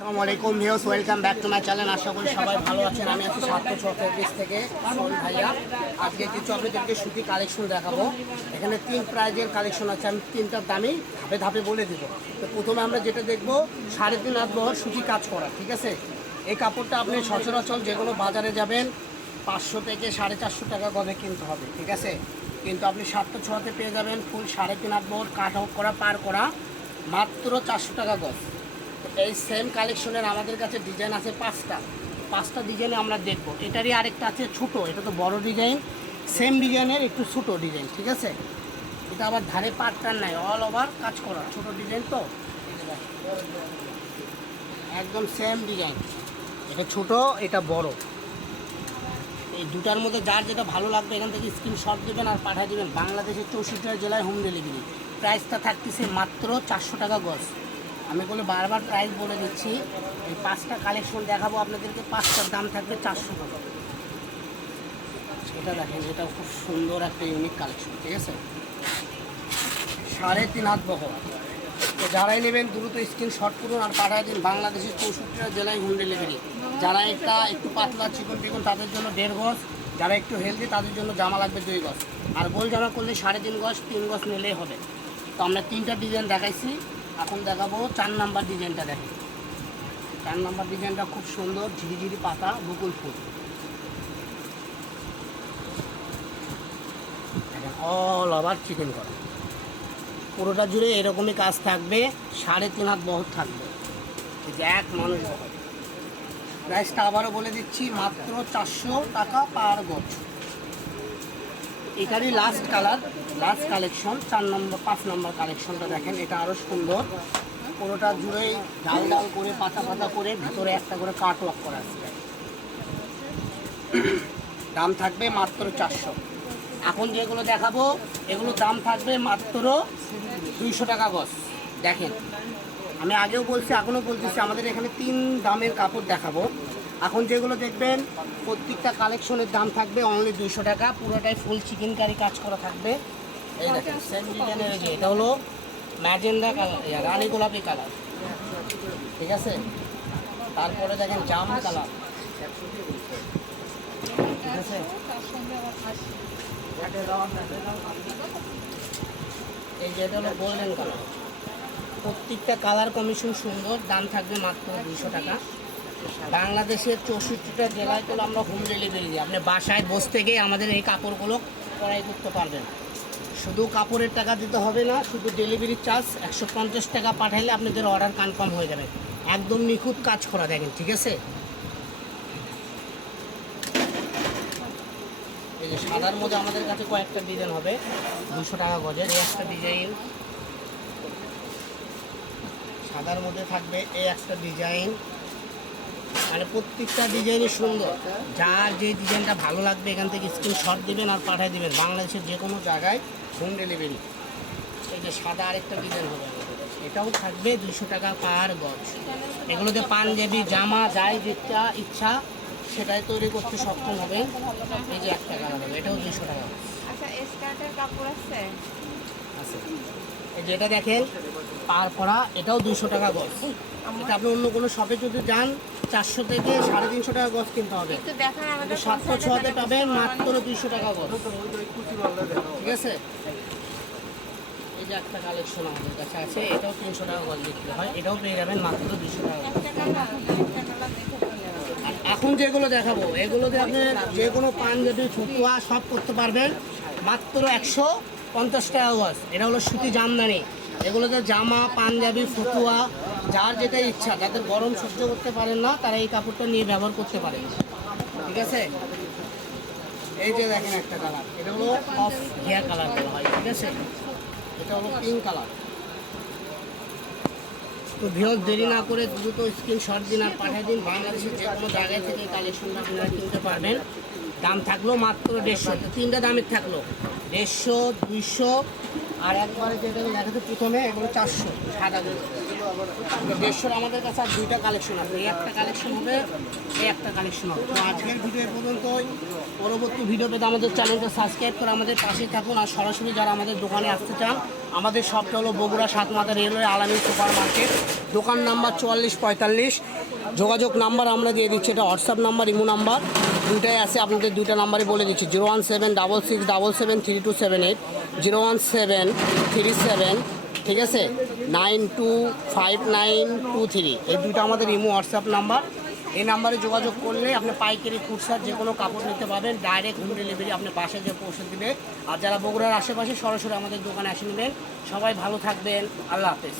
আসসালামু আলাইকুম views welcome back to my channel আশা করি সবাই ভালো আছেন। আমি আছি সাতশো ছ ফেব্রিক্স থেকে সোল ভাইয়া। আজকে কিছু আপনাদেরকে সুতি কালেকশন দেখাবো। এখানে তিন প্রাইজের কালেকশন আছে। আমি তিনটার দামই ধাপে ধাপে বলে দিব। তো প্রথমে আমরা যেটা দেখব, সাড়ে তিন হাত বহর সুতি কাজ করা, ঠিক আছে? এই কাপড়টা আপনি সচরাচর যে কোনো বাজারে যাবেন, পাঁচশো থেকে সাড়ে চারশো টাকা গজে কিনতে হবে, ঠিক আছে? কিন্তু আপনি সাতশো ছোয়াতে পেয়ে যাবেন ফুল সাড়ে তিন হাত বহর কাট আউট করা, পার করা, মাত্র চারশো টাকা গজ। এই সেম কালেকশনের আমাদের কাছে ডিজাইন আছে পাঁচটা। পাঁচটা ডিজাইনে আমরা দেখব। এটারই আরেকটা আছে ছোট, এটা তো বড় ডিজাইন সেম ডিজাইনের একটু ছোট ডিজাইন ঠিক আছে? এটা আবার ধারে পাটটার নাই অল ওভার কাজ করা। ছোট ডিজাইন তো। একদম সেম ডিজাইন এটা ছোট, এটা বড়। এই দুটার মধ্যে যার যেটা ভালো লাগবে, এখান থেকে স্ক্রিনশট দেবেন আর পাঠিয়ে দেবেন। বাংলাদেশের চৌষট্টি জেলায় হোম ডেলিভারি প্রাইসটা থাকতেছে মাত্র চারশো টাকা গজ। আমি বলে বারবার প্রাইস বলে দিচ্ছি, এই পাঁচটা কালেকশন দেখাবো আপনাদেরকে, পাঁচটার দাম থাকবে চারশো টাকা। এটা দেখেন, এটা খুব সুন্দর একটা ইউনিক কালেকশন ঠিক আছে? সাড়ে তিন হাত বহর। তো যারাই নেবেন, দ্রুত স্ক্রিনশট করুন আর পাঠিয়ে দিন বাংলাদেশের চৌষট্টিটা জেলায় হোম ডেলিভারি যারা একটা একটু পাতলা চিকন পিকন তাদের জন্য দেড় গজ, যারা একটু হেলদি তাদের জন্য জামা লাগবে দুই গজ। আর গোল জামা করলে সাড়ে তিন গজ তিন গজ নিলেই হবে। তো আমরা তিনটা ডিজাইন দেখাইছি। এখন দেখাবো চার নাম্বার ডিজাইনটা দেখেন। চার নাম্বার ডিজাইনটা খুব সুন্দর, ঝিরিঝিরি পাতা, বকুল ফুল। অল ওভার চিকেন করা। পুরোটা জুড়ে এরকমই কাজ থাকবে, সাড়ে তিন হাত বহর থাকবে। এক মানুষ প্রাইসটা আবারও বলে দিচ্ছি, মাত্র চারশো টাকা পার গজ। এটারই লাস্ট কালার লাস্ট কালেকশন চার নম্বর পাঁচ নম্বর কালেকশনটা দেখেন, এটা আরও সুন্দর। পুরোটা জুড়েই ডাল ডাল করে, পাতা পাতা করে, ভিতরে একটা করে কাট ওয়ার্ক করা আছে। দাম থাকবে মাত্র চারশো। এখন যেগুলো দেখাবো এগুলো দাম থাকবে মাত্র দুইশো টাকা গজ। দেখেন, আমি আগেও বলছি, এখনও বলতেছি, আমাদের এখানে তিন দামের কাপড় দেখাবো। এখন যেগুলো দেখবেন, প্রত্যেকটা কালেকশনের দাম থাকবে অনলি দুইশো টাকা। পুরোটাই ফুল চিকেন কারি কাজ করা থাকবে। এটা হলো ম্যাজেন্ডা কালার রানী গোলাপি কালার ঠিক আছে? তারপরে দেখেন, জাম কালার এই যে, এটা হলো গোল্ডেন কালার প্রত্যেকটা কালার কমিশন সুন্দর, দাম থাকবে মাত্র দুশো টাকা। বাংলাদেশের চৌষট্টিটা জেলায় তো আমরা হোম ডেলিভারি দিই। আপনি বাসায় বসে থেকে আমাদের এই কাপড়গুলো ক্রয় করতে পারবেন। শুধু কাপড়ের টাকা দিতে হবে না, শুধু ডেলিভারি চার্জ একশো পঞ্চাশ টাকা পাঠাইলে আপনাদের অর্ডার কনফার্ম হয়ে যাবে। একদম নিখুঁত কাজ করা দেখেন, ঠিক আছে? এই যে সাদার মধ্যে আমাদের কাছে কয়েকটা ডিজাইন হবে। দুশো টাকা গজের, এই একটা ডিজাইন সাদার মধ্যে থাকবে এই একটা ডিজাইন মানে প্রত্যেকটা ডিজাইনই সুন্দর। যার যে ডিজাইনটা ভালো লাগবে এখান থেকে স্ক্রিনশট দেবেন আর পাঠিয়ে দেবেন। বাংলাদেশের যে কোনো জায়গায় হোম ডেলিভারি এই যে সাদা আরেকটা ডিজাইন হবে এটাও থাকবে দুশো টাকা পার গজ এগুলোতে পাঞ্জাবি জামা যাই যেটা ইচ্ছা সেটাই তৈরি করতে সক্ষম হবে এই যে একটা কালার হবে এটাও দুশো টাকা। আচ্ছা স্কার্টের কাপড় আছে? আছে। এই যে এটা দেখেন পার করা এটাও দুশো টাকা গজ এটা আপনি অন্য কোনো শপে যদি যান চারশো থেকে সাড়ে তিনশো টাকা গজ কিনতে হবে। একটু দেখান আমাদের সাতশো ছোয়াতে পাবেন মাত্র দুইশো টাকা গজ। ঠিক আছে? এই যে একটা কালেকশন আমাদের কাছে আছে এটাও তিনশো টাকা গজ বিক্রি হয় এটাও পেয়ে যাবেন মাত্র দুইশো টাকা এখন যেগুলো দেখাবো এগুলোতে আপনি যে কোনো পাঞ্জাবি ফুটুয়া সব করতে পারবেন মাত্র একশো পঞ্চাশ টাকা গজ। এটা হলো সুতি জামদানি। এগুলোতে জামা পাঞ্জাবি ফুটুয়া যার যেটা ইচ্ছা, যাদের গরম সহ্য করতে পারেন না, তারা এই কাপড়টা নিয়ে ব্যবহার করতে পারেন। ঠিক আছে? এই যে দেখেন একটা কালার এটা হলো অফ হেয়ার কালার বলা হয়, ঠিক আছে? এটা হলো পিঙ্ক কালার তো ভিউজ দেরি না করে দ্রুত স্ক্রিনশট দিন আর পাঠিয়ে দিন। বাংলাদেশের যে কোনো জায়গায় থেকে কালেকশনটা আপনারা কিনতে পারবেন। দাম থাকল মাত্র দেড়শো তিনটা দামের থাকল। দেড়শো, দুইশো, আর একবারে যেটা দেখাতে প্রথমে এগুলো চারশো তো দেড়শোর আমাদের কাছে আর দুইটা কালেকশন আছে। এই একটা কালেকশন হবে, এই একটা কালেকশন হবে। তো আজকের ভিডিও এ পর্যন্তই। পরবর্তী ভিডিও পেতে আমাদের চ্যানেলটা সাবস্ক্রাইব করে আমাদের পাশে থাকুন আর সরাসরি যারা আমাদের দোকানে আসতে চান, আমাদের সবটা হলো Bogura Satmatha railway আলামী super market দোকান নাম্বার চুয়াল্লিশ পঁয়তাল্লিশ। যোগাযোগ নাম্বার আমরা দিয়ে দিচ্ছি, এটা হোয়াটসঅ্যাপ নাম্বার ইমো নাম্বার দুইটাই আছে, আপনাদের দুইটা নাম্বারই বলে দিচ্ছি। Zero one seven double six double seven three two seven eight zero one seven three seven ঠিক আছে? Nine two five nine two three. এই দুটো আমাদের ইমো হোয়াটসঅ্যাপ নাম্বার। এই নাম্বারে যোগাযোগ করলে আপনি পাইকারি কুর্সার যে কোনো কাপড় নিতে পারবেন ডাইরেক্ট হোম ডেলিভারি আপনি পাশে যে পৌঁছে দেবে। আর যারা বগুড়ার আশেপাশে সরাসরি আমাদের দোকানে আসে নেবেন। সবাই ভালো থাকবেন। আল্লাহ হাফেজ।